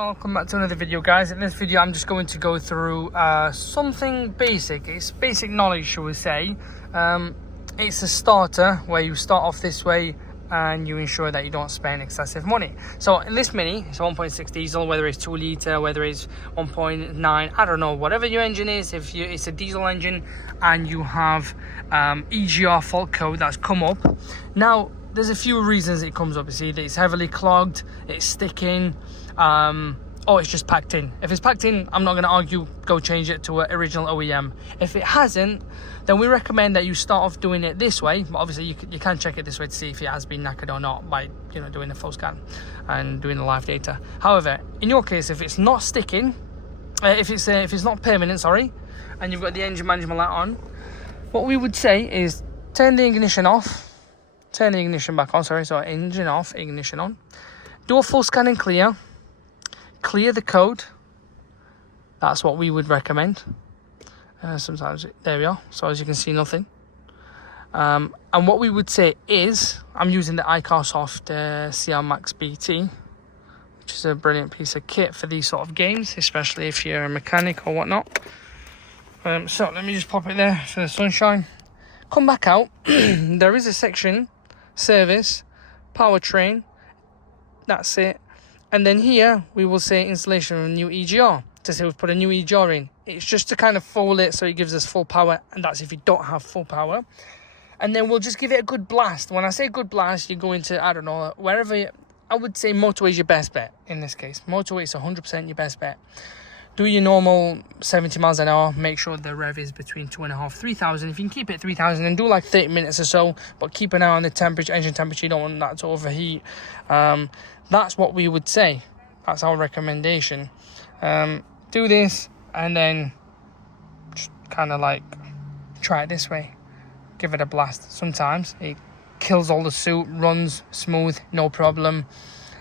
welcome back to another video, guys. In this video I'm just going to go through something basic. It's basic knowledge, shall we say. It's a starter where you start off this way and you ensure that you don't spend excessive money. So in this Mini, it's 1.6 diesel, whether it's 2 litre, whether it's 1.9, I don't know, whatever your engine is. If it's a diesel engine and you have EGR fault code that's come up. Now there's a few reasons it comes up. You see that it's heavily clogged, it's sticking, or it's just packed in. If it's packed in, I'm not going to argue, go change it to an original OEM. If it hasn't, then we recommend that you start off doing it this way. But obviously you can check it this way to see if it has been knackered or not by doing a full scan and doing the live data. However, in your case, if it's not sticking, if it's not permanent, sorry, and you've got the engine management light on, what we would say is turn the ignition off. Turn the ignition back on, sorry, so engine off, ignition on. Do a full scan and clear. Clear the code. That's what we would recommend. Sometimes, there we are. So as you can see, nothing. And what we would say is, I'm using the iCarSoft CL Max BT, which is a brilliant piece of kit for these sort of games, especially if you're a mechanic or whatnot. So let me just pop it there for the sunshine. Come back out. There is a section, service, powertrain, that's it. And then here we will say installation of a new EGR, to say we've put a new EGR in. It's just to kind of fold it so it gives us full power, and that's if you don't have full power. And then we'll just give it a good blast. When I say good blast, you go into, I don't know, wherever. I would say motorway is your best bet in this case. Motorway is 100% your best bet. Do your normal 70 miles an hour. Make sure the rev is between 2.5, 3,000. If you can keep it at 3,000 and do like 30 minutes or so, but keep an eye on the temperature, engine temperature. You don't want that to overheat. That's what we would say. That's our recommendation. Do this and then just kind of like try it this way. Give it a blast. Sometimes it kills all the soot, runs smooth, no problem.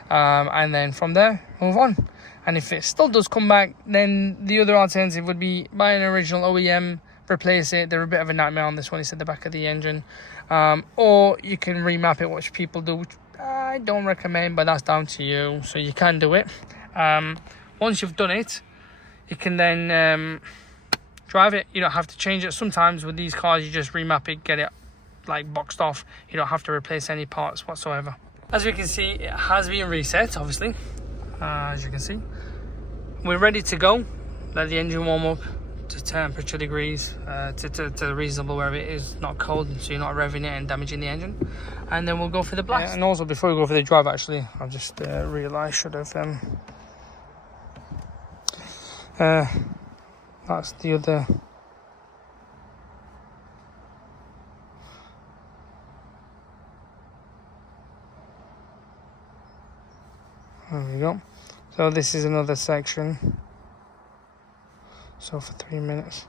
And then from there, move on. And if it still does come back, then the other alternative would be buy an original OEM, replace it. They're a bit of a nightmare on this one. It's at the back of the engine. Or you can remap it, which people do, which I don't recommend, but that's down to you. So you can do it. Once you've done it, you can then drive it. You don't have to change it. Sometimes with these cars, you just remap it, get it like boxed off. You don't have to replace any parts whatsoever. As you can see, it has been reset, obviously. As you can see, we're ready to go. Let the engine warm up to temperature degrees, to reasonable where it is not cold, so you're not revving it and damaging the engine. And then we'll go for the blast. Yeah, and also before we go for the drive, actually, I've just realised should have that's the other. There we go. So this is another section. So for 3 minutes.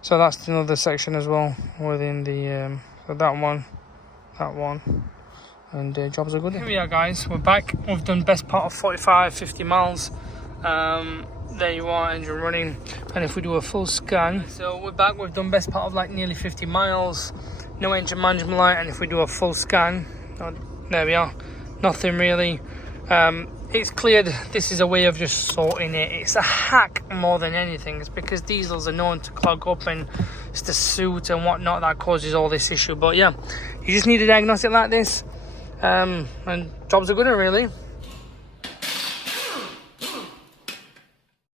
So that's another section as well within the so that one, and jobs are good. Here we are, guys. We're back. We've done best part of 45-50 miles. There you are, engine running. And if we do a full scan, so we're back. We've done best part of like nearly 50 miles. No engine management light. And if we do a full scan, there we are. Nothing really. It's cleared. This is a way of just sorting it. It's a hack more than anything. It's because diesels are known to clog up, and it's the soot and whatnot that causes all this issue. But yeah, you just need a diagnostic like this, and jobs are good, really.